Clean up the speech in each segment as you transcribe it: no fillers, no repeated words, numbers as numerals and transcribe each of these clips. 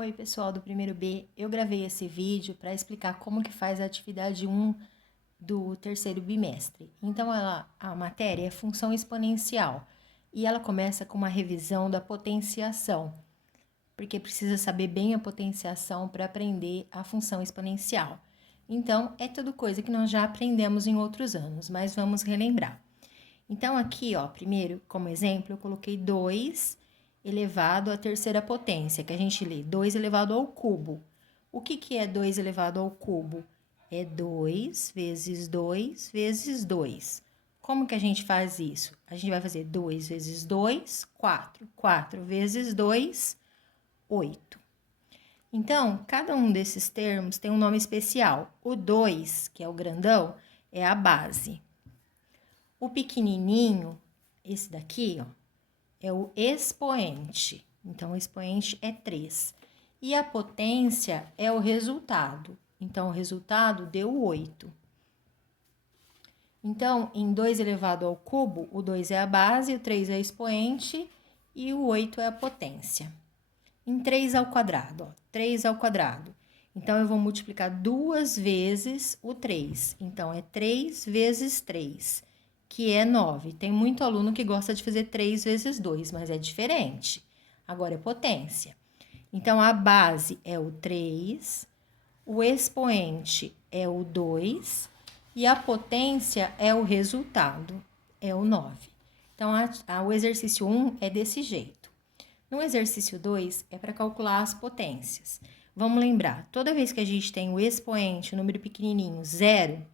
Oi, pessoal do primeiro B. Eu gravei esse vídeo para explicar como que faz a atividade 1 do terceiro bimestre. Então, a matéria é função exponencial e ela começa com uma revisão da potenciação, porque precisa saber bem a potenciação para aprender a função exponencial. Então, é tudo coisa que nós já aprendemos em outros anos, mas vamos relembrar. Então, aqui, ó, primeiro, como exemplo, eu coloquei 2 elevado à terceira potência, que a gente lê 2 elevado ao cubo. O que é 2 elevado ao cubo? É 2 vezes 2 vezes 2. Como que a gente faz isso? A gente vai fazer 2 vezes 2, 4. 4 vezes 2, 8. Então, cada um desses termos tem um nome especial. O 2, que é o grandão, é a base. O pequenininho, esse daqui, ó, é o expoente. Então, o expoente é 3. E a potência é o resultado. Então, o resultado deu 8. Então, em 2 elevado ao cubo, o 2 é a base, o 3 é o expoente e o 8 é a potência. Em 3 ao quadrado, ó, 3 ao quadrado. Então, eu vou multiplicar 2 vezes o 3. Então, é 3 vezes 3, que é 9. Tem muito aluno que gosta de fazer 3 vezes 2, mas é diferente. Agora é potência. Então, a base é o 3, o expoente é o 2 e a potência é o resultado, é o 9. Então, o exercício 1 é desse jeito. No exercício 2 é para calcular as potências. Vamos lembrar, toda vez que a gente tem o expoente, o número pequenininho, 0,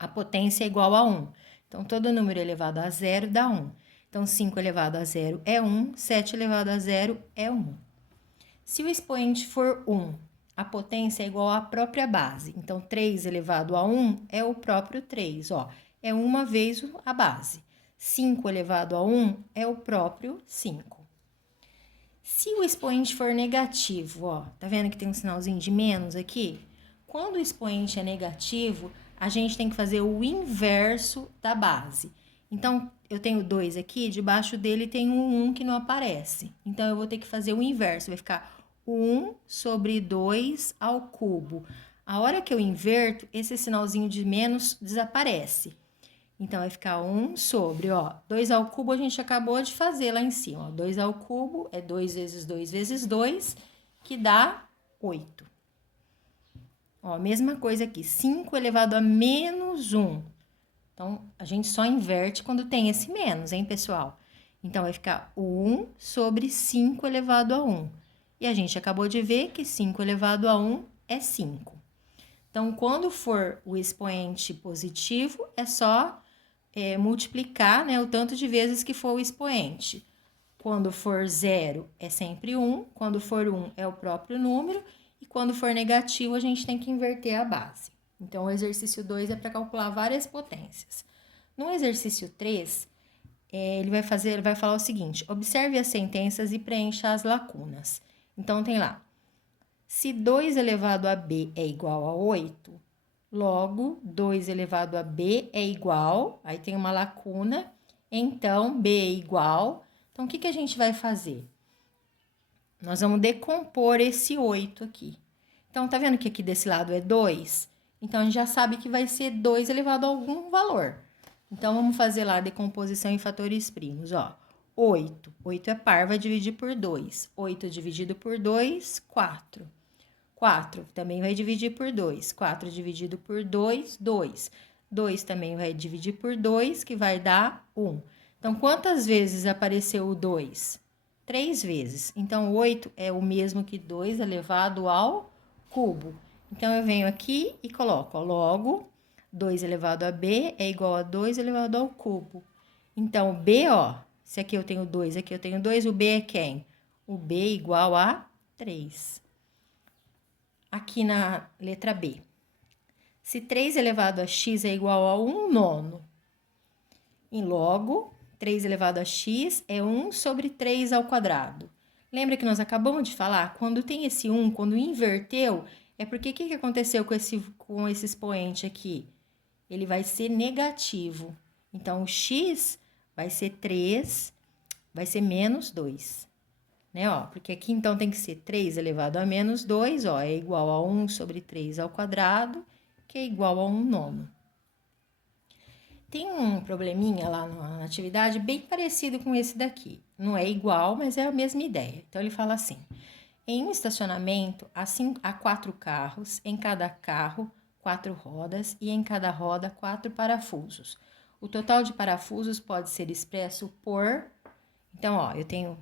a potência é igual a 1. Então, todo número elevado a 0 dá 1. Então, 5 elevado a 0 é 1, 7 elevado a 0 é 1. Se o expoente for 1, a potência é igual à própria base. Então, 3 elevado a 1 é o próprio 3, ó. É uma vez a base. 5 elevado a 1 é o próprio 5. Se o expoente for negativo, ó, tá vendo que tem um sinalzinho de menos aqui? Quando o expoente é negativo, a gente tem que fazer o inverso da base. Então, eu tenho 2 aqui, debaixo dele tem um 1 que não aparece. Então, eu vou ter que fazer o inverso, vai ficar 1 sobre 2 ao cubo. A hora que eu inverto, esse sinalzinho de menos desaparece. Então, vai ficar 1 sobre, ó, 2 ao cubo a gente acabou de fazer lá em cima. Ó, 2 ao cubo é 2 vezes 2 vezes 2, que dá 8. Ó, mesma coisa aqui, 5 elevado a menos 1. Então, a gente só inverte quando tem esse menos, hein, pessoal? Então, vai ficar 1 sobre 5 elevado a 1. E a gente acabou de ver que 5 elevado a 1 é 5. Então, quando for o expoente positivo, é só multiplicar, né, o tanto de vezes que for o expoente. Quando for 0, é sempre 1. Quando for 1, é o próprio número. E quando for negativo, a gente tem que inverter a base. Então, o exercício 2 é para calcular várias potências. No exercício 3, ele vai falar o seguinte: observe as sentenças e preencha as lacunas. Então, tem lá, se 2 elevado a b é igual a 8, logo 2 elevado a b é igual, aí tem uma lacuna, então b é igual. Então, o que a gente vai fazer? Nós vamos decompor esse 8 aqui. Então, tá vendo que aqui desse lado é 2? Então, a gente já sabe que vai ser 2 elevado a algum valor. Então, vamos fazer lá a decomposição em fatores primos, ó. 8. 8 é par, vai dividir por 2. 8 dividido por 2, 4. 4 também vai dividir por 2. 4 dividido por 2, 2. 2 também vai dividir por 2, que vai dar 1. Então, quantas vezes apareceu o 2? 3 vezes. Então, 8 é o mesmo que 2 elevado ao cubo. Então, eu venho aqui e coloco, ó, logo, 2 elevado a b é igual a 2 elevado ao cubo. Então, b, ó, se aqui eu tenho 2, aqui eu tenho 2, o b é quem? O b é igual a 3. Aqui na letra B. Se 3 elevado a x é igual a 1 nono, e logo, 3 elevado a x é 1 sobre 3 ao quadrado. Lembra que nós acabamos de falar? Quando tem esse 1, quando inverteu, é porque o que aconteceu com esse expoente aqui? Ele vai ser negativo. Então, o x vai ser 3, vai ser menos 2. né, ó? Porque aqui, então, tem que ser 3 elevado a menos 2, ó, é igual a 1 sobre 3 ao quadrado, que é igual a 1 nono. Tem um probleminha lá na atividade bem parecido com esse daqui. Não é igual, mas é a mesma ideia. Então, ele fala assim: em um estacionamento, há 4 carros, em cada carro, 4 rodas e em cada roda, 4 parafusos. O total de parafusos pode ser expresso por... Então, ó, eu tenho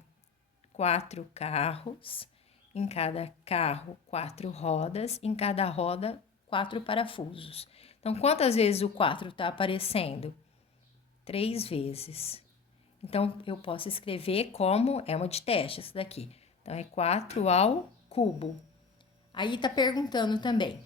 4 carros, em cada carro, 4 rodas, em cada roda, 4 parafusos. Então, quantas vezes o 4 está aparecendo? 3 vezes. Então, eu posso escrever como... É uma de teste essa daqui. Então, é 4 ao cubo. Aí, tá perguntando também.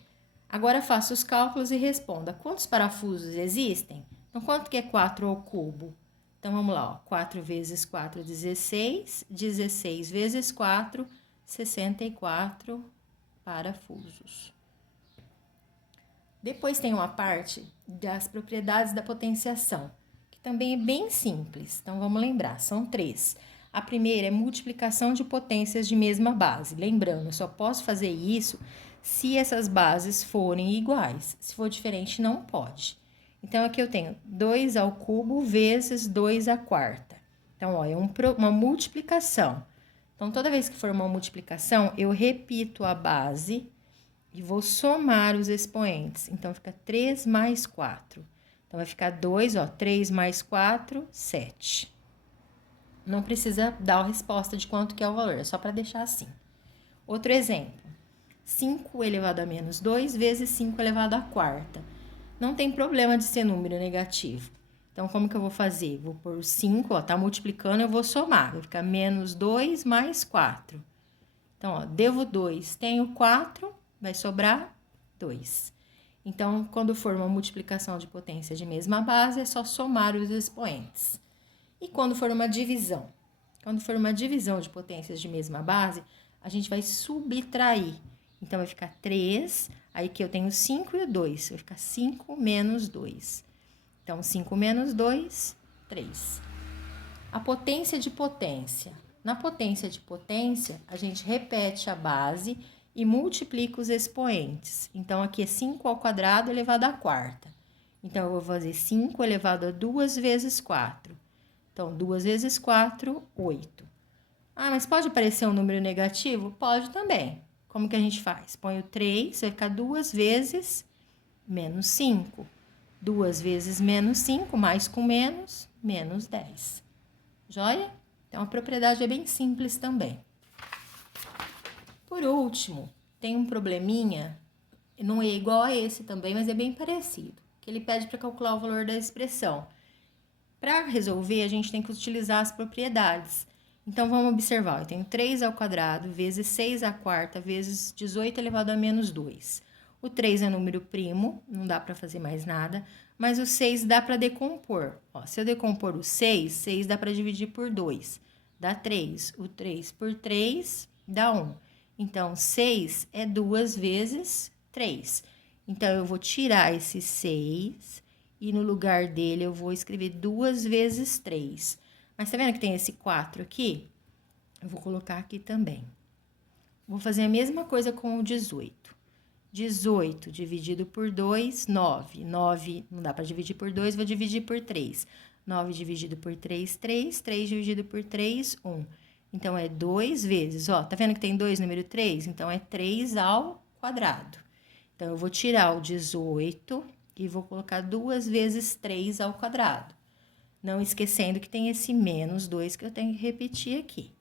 Agora, faça os cálculos e responda. Quantos parafusos existem? Então, quanto que é 4 ao cubo? Então, vamos lá, ó. 4 vezes 4, 16. 16 vezes 4, 64 parafusos. Depois tem uma parte das propriedades da potenciação, que também é bem simples. Então, vamos lembrar, são 3. A primeira é multiplicação de potências de mesma base. Lembrando, eu só posso fazer isso se essas bases forem iguais. Se for diferente, não pode. Então, aqui eu tenho 2 ao cubo vezes 2 à quarta. Então, ó, é uma multiplicação. Então, toda vez que for uma multiplicação, eu repito a base e vou somar os expoentes. Então, fica 3 mais 4. Então, vai ficar 2, ó, 3 mais 4, 7. Não precisa dar a resposta de quanto que é o valor, é só para deixar assim. Outro exemplo. 5 elevado a menos 2 vezes 5 elevado à quarta. Não tem problema de ser número negativo. Então, como que eu vou fazer? Vou pôr 5, ó, tá multiplicando, eu vou somar. Vai ficar menos 2 mais 4. Então, ó, devo 2, tenho 4, vai sobrar 2. Então, quando for uma multiplicação de potência de mesma base, é só somar os expoentes. E quando for uma divisão? Quando for uma divisão de potências de mesma base, a gente vai subtrair. Então, vai ficar 3, aí que eu tenho 5 e o 2, vai ficar 5 menos 2. Então, 5 menos 2, 3. A potência de potência. Na potência de potência, a gente repete a base e multiplica os expoentes. Então, aqui é 5 ao quadrado elevado à quarta. Então, eu vou fazer 5 elevado a 2 vezes 4. Então, 2 vezes 4, 8. Ah, mas pode aparecer um número negativo? Pode também. Como que a gente faz? Põe o 3, vai ficar 2 vezes menos 5. 2 vezes menos 5, mais com menos, menos 10. Joia? Então, a propriedade é bem simples também. Por último, tem um probleminha, não é igual a esse também, mas é bem parecido, que ele pede para calcular o valor da expressão. Para resolver, a gente tem que utilizar as propriedades. Então, vamos observar, eu tenho 3 ao quadrado vezes 6 à quarta vezes 18 elevado a menos 2. O 3 é número primo, não dá para fazer mais nada, mas o 6 dá para decompor. Ó, se eu decompor o 6, 6 dá para dividir por 2, dá 3. O 3 por 3 dá 1. Então, 6 é 2 vezes 3. Então, eu vou tirar esse 6 e no lugar dele eu vou escrever 2 vezes 3. Mas tá vendo que tem esse 4 aqui? Eu vou colocar aqui também. Vou fazer a mesma coisa com o 18. 18 dividido por 2, 9. 9 não dá para dividir por 2, vou dividir por 3. 9 dividido por 3, 3. 3 dividido por 3, 1. Então, é 2 vezes, ó, tá vendo que tem 2 número 3? Então, é 3 ao quadrado. Então, eu vou tirar o 18 e vou colocar 2 vezes 3 ao quadrado. Não esquecendo que tem esse menos 2 que eu tenho que repetir aqui.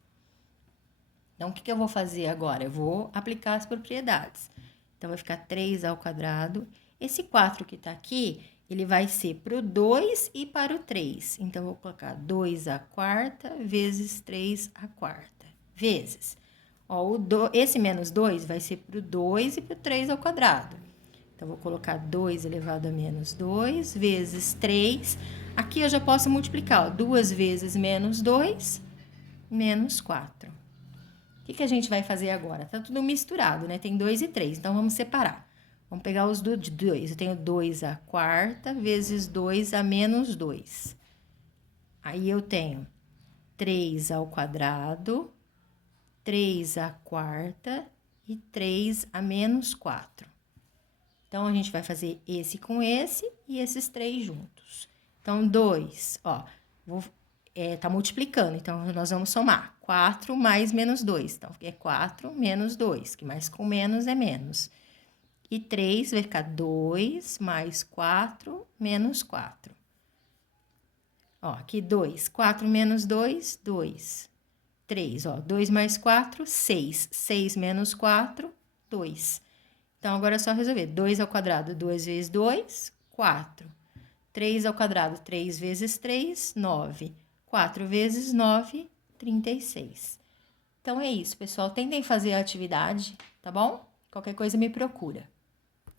Então, o que eu vou fazer agora? Eu vou aplicar as propriedades. Então, vai ficar 3 ao quadrado. Esse 4 que tá aqui, ele vai ser para o 2 e para o 3. Então, eu vou colocar 2 à quarta vezes 3 à quarta. Vezes. Ó, esse menos 2 vai ser para o 2 e para o 3 ao quadrado. Então, vou colocar 2 elevado a menos 2 vezes 3. Aqui eu já posso multiplicar, ó, 2 vezes menos 2, menos 4. O que a gente vai fazer agora? Tá tudo misturado, né? Tem 2 e 3, então vamos separar. Vamos pegar os de 2. Eu tenho 2 à quarta vezes 2 a menos 2. Aí eu tenho 3 ao quadrado 3 a quarta e 3 a menos 4. Então, a gente vai fazer esse com esse e esses 3 juntos. Então, 2, ó, tá multiplicando, então nós vamos somar 4 mais menos 2. Então, é 4 menos 2, que mais com menos é menos. E 3 vai ficar 2 mais 4 menos 4. Ó, aqui 2. 4 menos 2, 2. 3, ó. 2 mais 4, 6. 6 menos 4, 2. Então, agora é só resolver. 2 ao quadrado, 2 vezes 2, 4. 3 ao quadrado, 3 vezes 3, 9. 4 vezes 9, 36. Então, é isso, pessoal. Tentem fazer a atividade, tá bom? Qualquer coisa me procura.